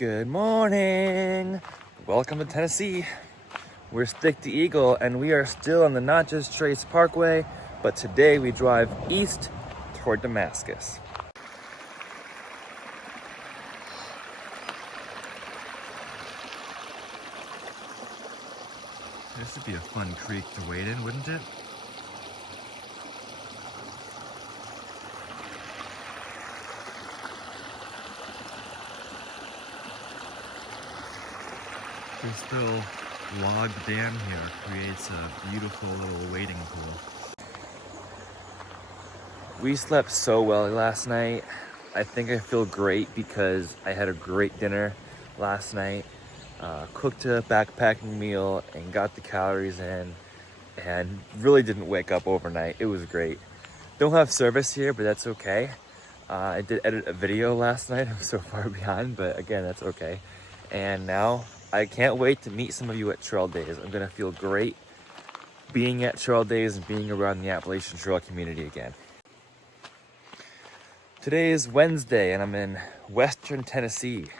Good morning. Welcome to Tennessee. We're Stick the Eagle and we are still on the Natchez Trace Parkway, but today we drive east toward Damascus. This would be a fun creek to wade in, wouldn't it? This little log dam here creates a beautiful little wading pool. We slept so well last night. I think I feel great because I had a great dinner last night. Cooked a backpacking meal and got the calories in and really didn't wake up overnight. It was great. Don't have service here, but that's okay. I did edit a video last night. I'm so far behind, but again, that's okay. And now I can't wait to meet some of you at Trail Days. I'm gonna feel great being at Trail Days and being around the Appalachian Trail community again. Today is Wednesday and I'm in Western Tennessee.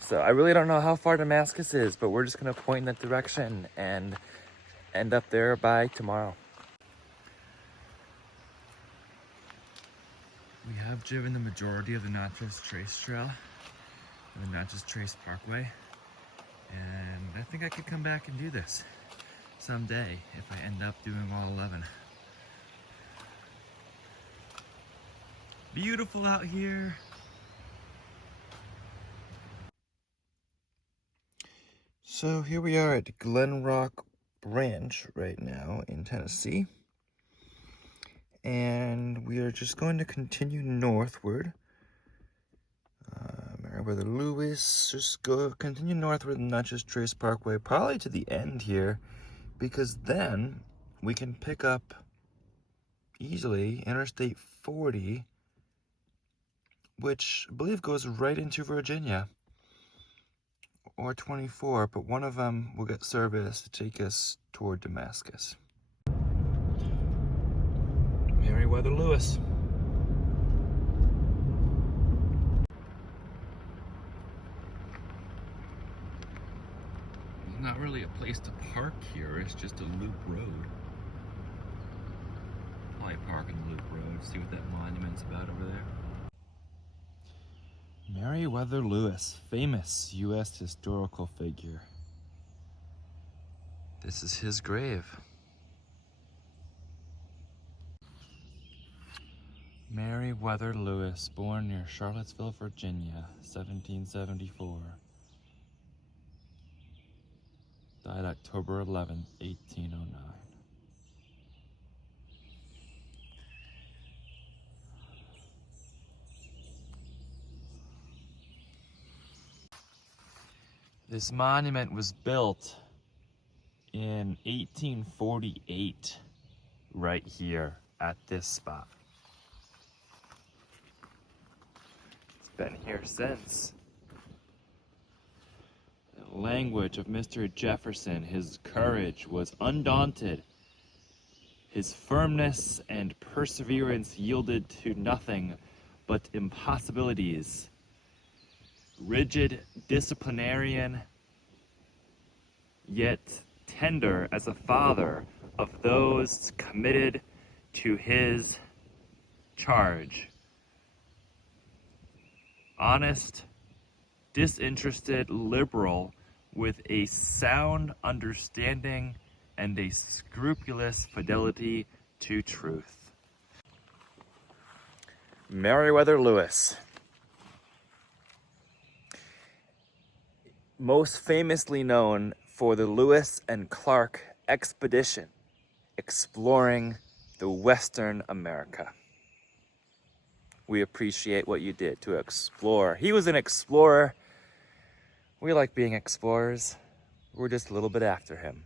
So I really don't know how far Damascus is, but we're just gonna point in that direction and end up there by tomorrow. We have driven the majority of the Natchez Trace Trail, the Natchez Trace Parkway, and I think I could come back and do this someday if I end up doing all 11. Beautiful out here. So here we are at Glen Rock Branch right now in Tennessee. And we are just going to continue northward. Merriwether Lewis, just continue northward in Natchez Trace Parkway, probably to the end here, because then we can pick up easily Interstate 40, which I believe goes right into Virginia, or 24, but one of them will get service to take us toward Damascus. Merriwether Lewis. There's not really a place to park here, it's just a loop road. Probably park in the loop road, see what that monument's about over there. Merriwether Lewis, famous U.S. historical figure. This is his grave. Merriwether Lewis, born near Charlottesville, Virginia, 1774. Died October 11, 1809. This monument was built in 1848, right here at this spot. It's been here since. The language of Mr. Jefferson, his courage was undaunted. His firmness and perseverance yielded to nothing but impossibilities. Rigid disciplinarian, yet tender as a father of those committed to his charge. Honest, disinterested liberal with a sound understanding and a scrupulous fidelity to truth. Merriwether Lewis. Most famously known for the Lewis and Clark expedition, exploring the Western America. We appreciate what you did to explore. He was an explorer. We like being explorers. We're just a little bit after him.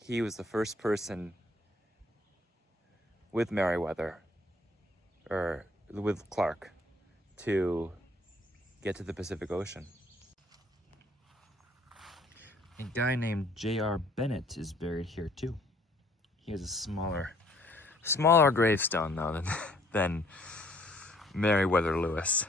He was the first person with Merriwether, or with Clark, to get to the Pacific Ocean. A guy named J.R. Bennett is buried here too. He has a smaller gravestone though than Merriwether Lewis.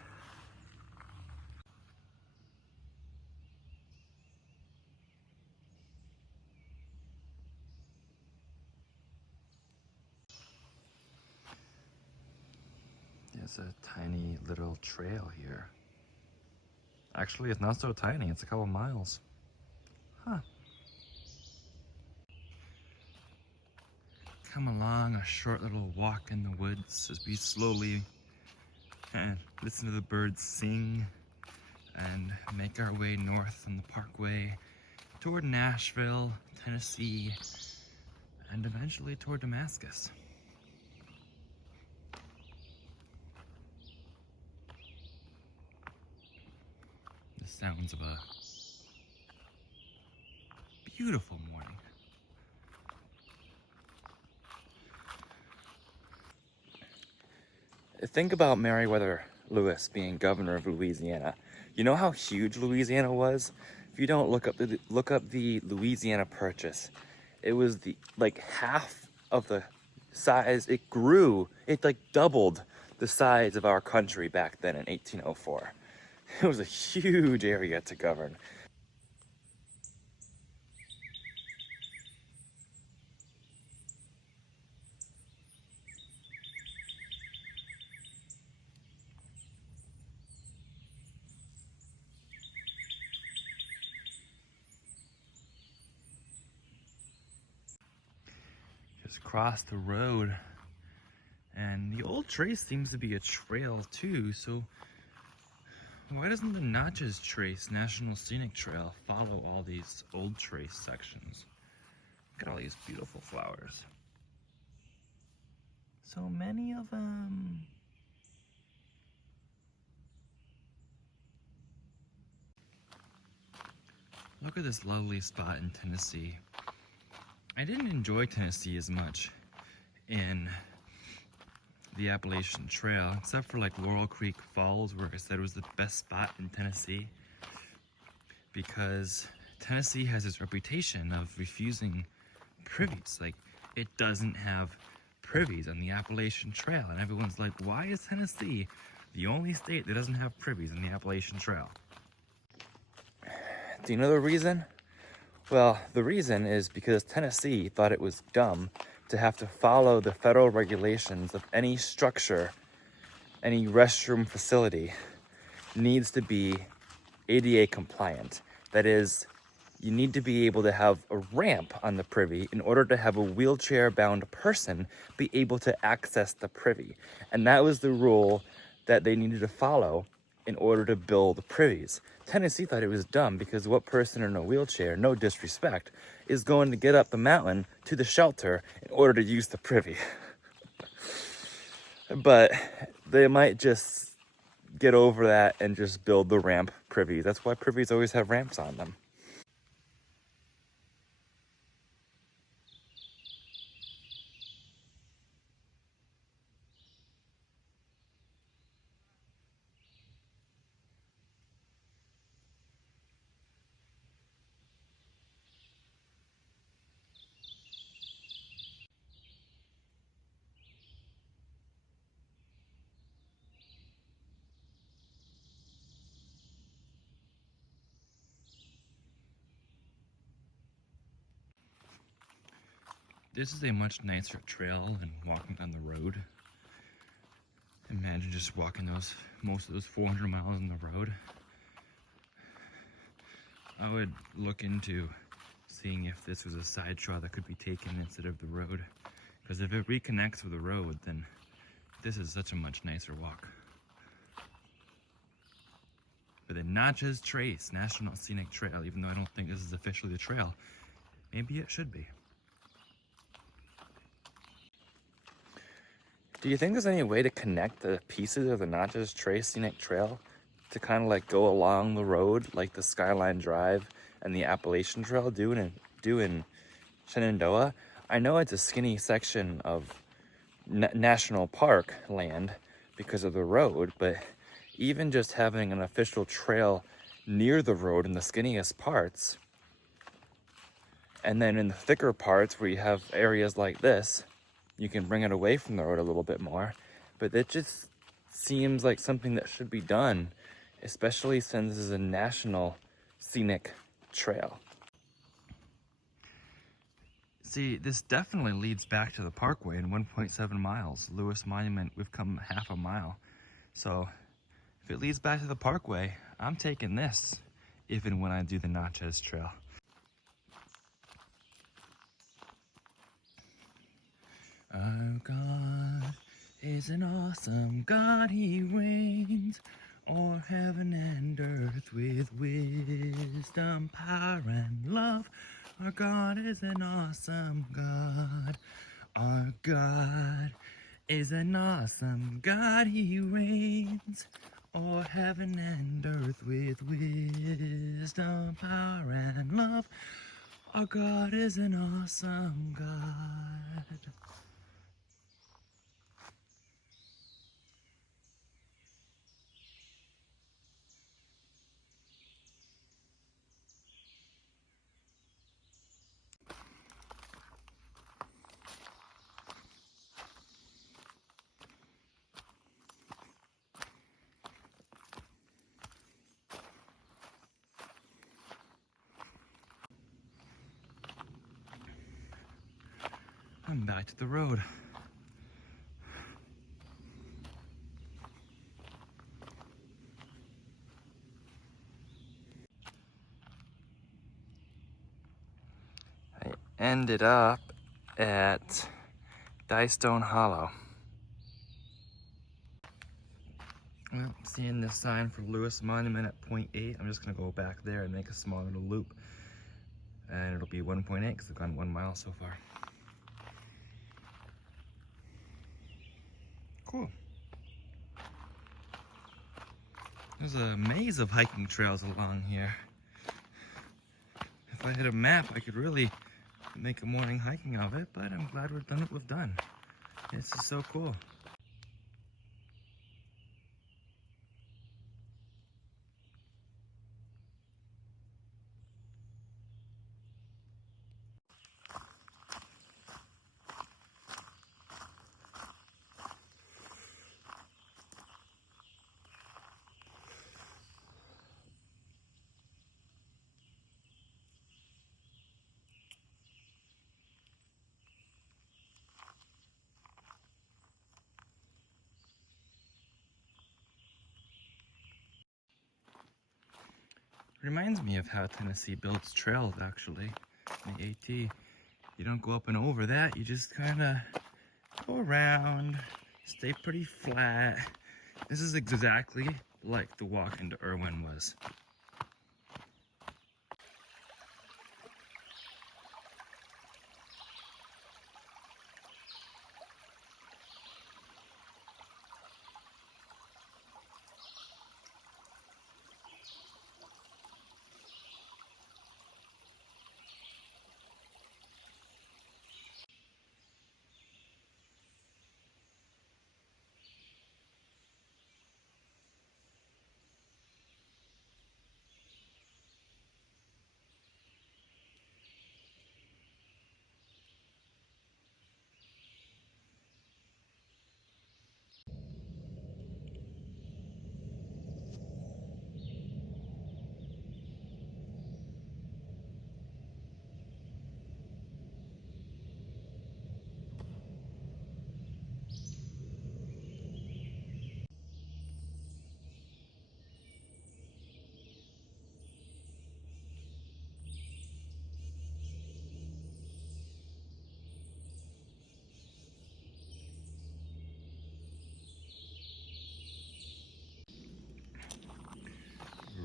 There's a tiny little trail here. Actually, it's not so tiny, it's a couple miles. Huh. Come along a short little walk in the woods as we slowly listen to the birds sing and make our way north on the parkway toward Nashville, Tennessee, and eventually toward Damascus. The sounds of a beautiful morning. Think about Merriwether Lewis being governor of Louisiana. You know how huge Louisiana was? If you don't look up the Louisiana Purchase, it was like half of the size. It grew. It like doubled the size of our country back then in 1804. It was a huge area to govern. Just cross the road, and the old trace seems to be a trail too, so why doesn't the Natchez Trace National Scenic Trail follow all these old trace sections? Look at all these beautiful flowers. So many of them. Look at this lovely spot in Tennessee. I didn't enjoy Tennessee as much in the Appalachian Trail, except for like Laurel Creek Falls, where I said was the best spot in Tennessee, because Tennessee has this reputation of refusing privies. Like, it doesn't have privies on the Appalachian Trail, and everyone's like, why is Tennessee the only state that doesn't have privies on the Appalachian Trail? Do you know the reason? Well, the reason is because Tennessee thought it was dumb to have to follow the federal regulations of any structure, any restroom facility needs to be ADA compliant. That is, you need to be able to have a ramp on the privy in order to have a wheelchair-bound person be able to access the privy. And that was the rule that they needed to follow in order to build privies. Tennessee thought it was dumb because what person in a wheelchair, no disrespect, is going to get up the mountain to the shelter in order to use the privy? But they might just get over that and just build the ramp privies. That's why privies always have ramps on them. This is a much nicer trail than walking on the road. Imagine just walking most of those 400 miles on the road. I would look into seeing if this was a side trail that could be taken instead of the road. Because if it reconnects with the road, then this is such a much nicer walk. But the Natchez Trace National Scenic Trail, even though I don't think this is officially the trail, maybe it should be. Do you think there's any way to connect the pieces of the Natchez Trace Scenic Trail to kind of like go along the road like the Skyline Drive and the Appalachian Trail do in Shenandoah? I know it's a skinny section of national park land because of the road, but even just having an official trail near the road in the skinniest parts, and then in the thicker parts where you have areas like this, you can bring it away from the road a little bit more. But it just seems like something that should be done, especially since this is a national scenic trail. See, this definitely leads back to the parkway in 1.7 miles. Lewis Monument, we've come half a mile. So if it leads back to the parkway, I'm taking this if and when I do the Natchez Trail. Our God is an awesome God, he reigns o'er heaven and earth with wisdom, power, and love. Our God is an awesome God. Our God is an awesome God, he reigns o'er heaven and earth with wisdom, power, and love. Our God is an awesome God. I'm back to the road. I ended up at Stone Hollow. Well, seeing this sign for Lewis Monument at 0.8, I'm just gonna go back there and make a small little loop. And it'll be 1.8 because I've gone 1 mile so far. Cool. There's a maze of hiking trails along here. If I had a map, I could really make a morning hiking of it, but I'm glad we've done what we've done. This is so cool. Reminds me of how Tennessee builds trails, actually. The AT. You don't go up and over that, you just kind of go around, stay pretty flat. This is exactly like the walk into Irwin was.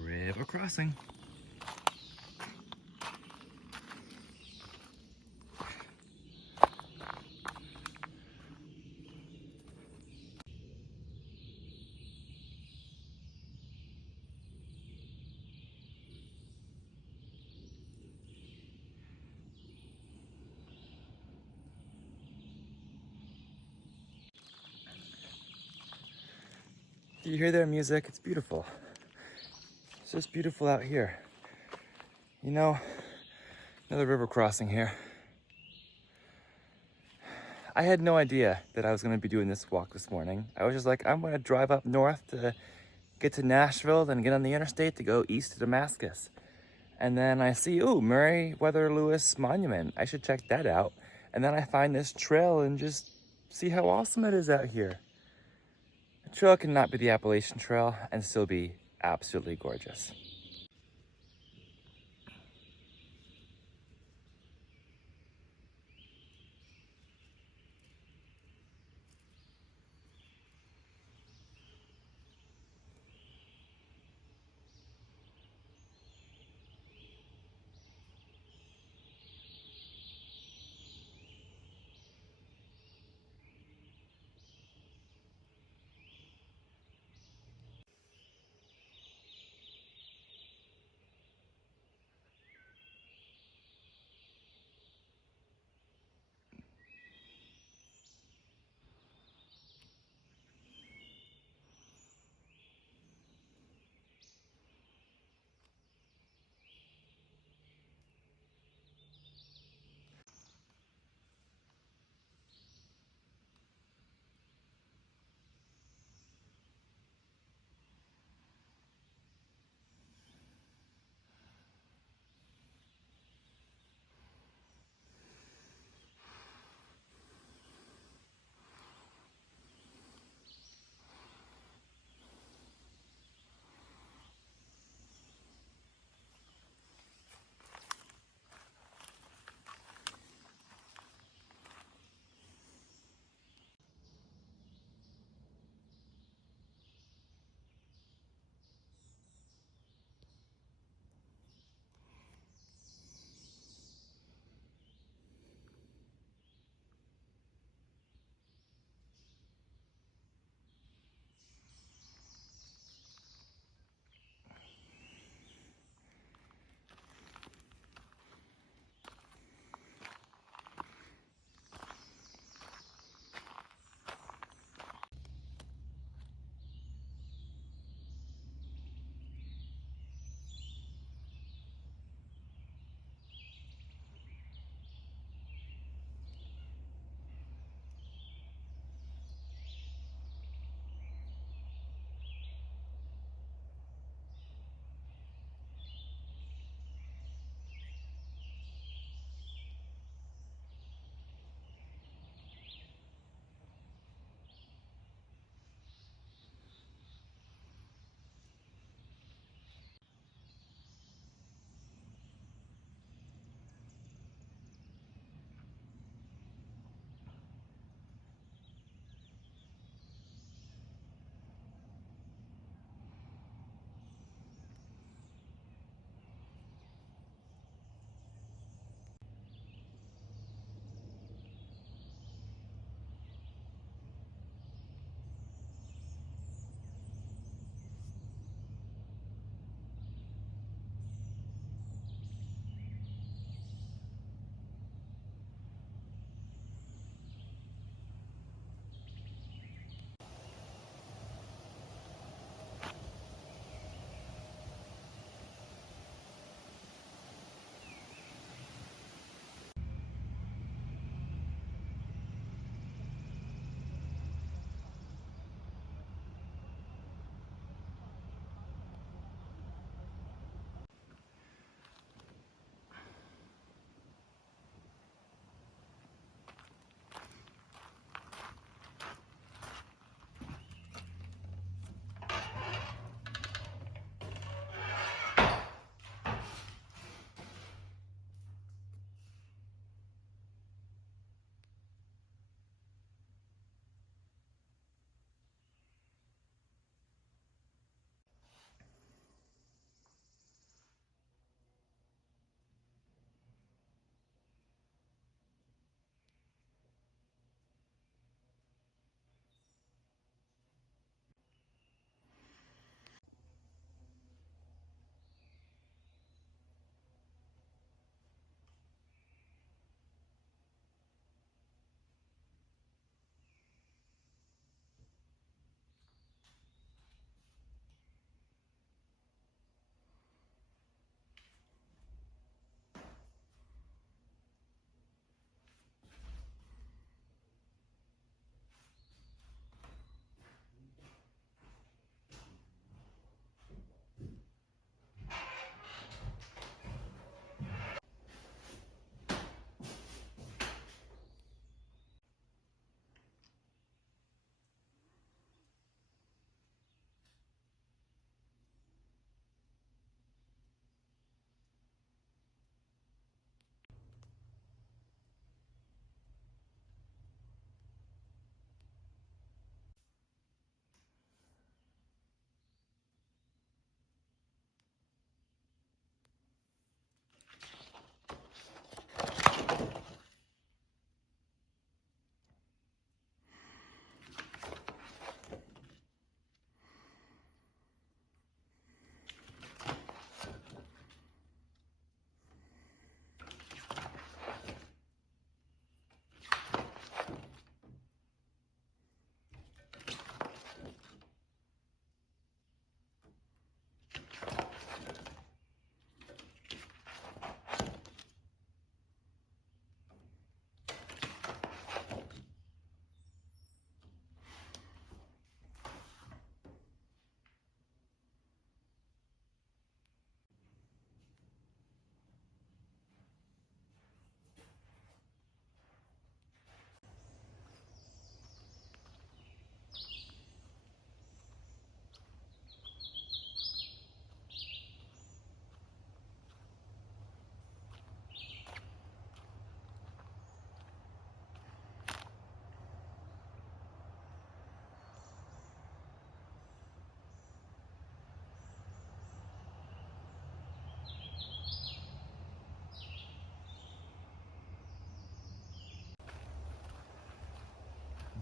River crossing. Do you hear their music? It's beautiful. It's just beautiful out here. You know, another river crossing here. I had no idea that I was gonna be doing this walk this morning. I was just like, I'm gonna drive up north to get to Nashville, then get on the interstate to go east to Damascus. And then I see, ooh, Merriwether Lewis Monument. I should check that out. And then I find this trail and just see how awesome it is out here. trail cannot be the Appalachian Trail and still be absolutely gorgeous.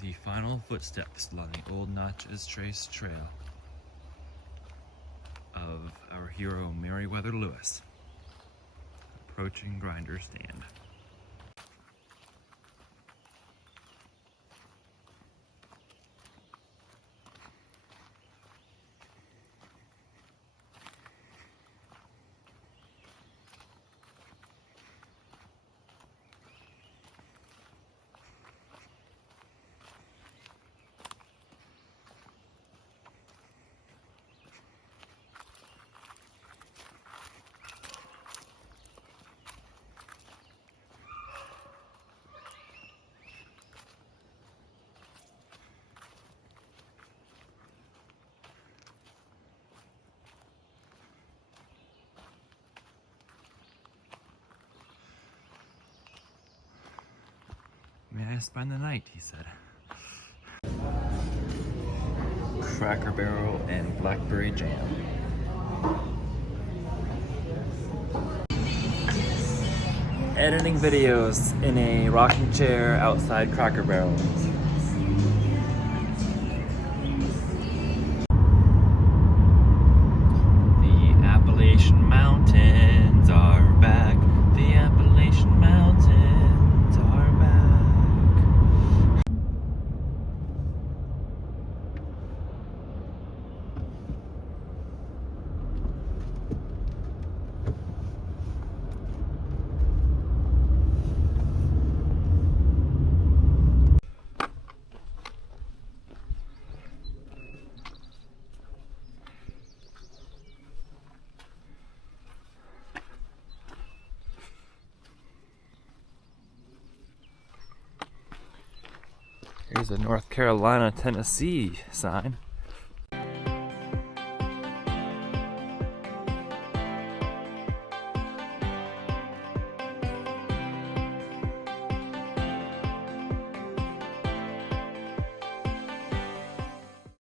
The final footsteps along the old Natchez Trace Trail of our hero Merriwether Lewis, approaching grinder stand. May I spend the night, he said. Cracker Barrel and blackberry jam. Editing videos in a rocking chair outside Cracker Barrel. The Appalachian Mountains are back. The Appalachian Mountains are back. Here's a North Carolina, Tennessee sign.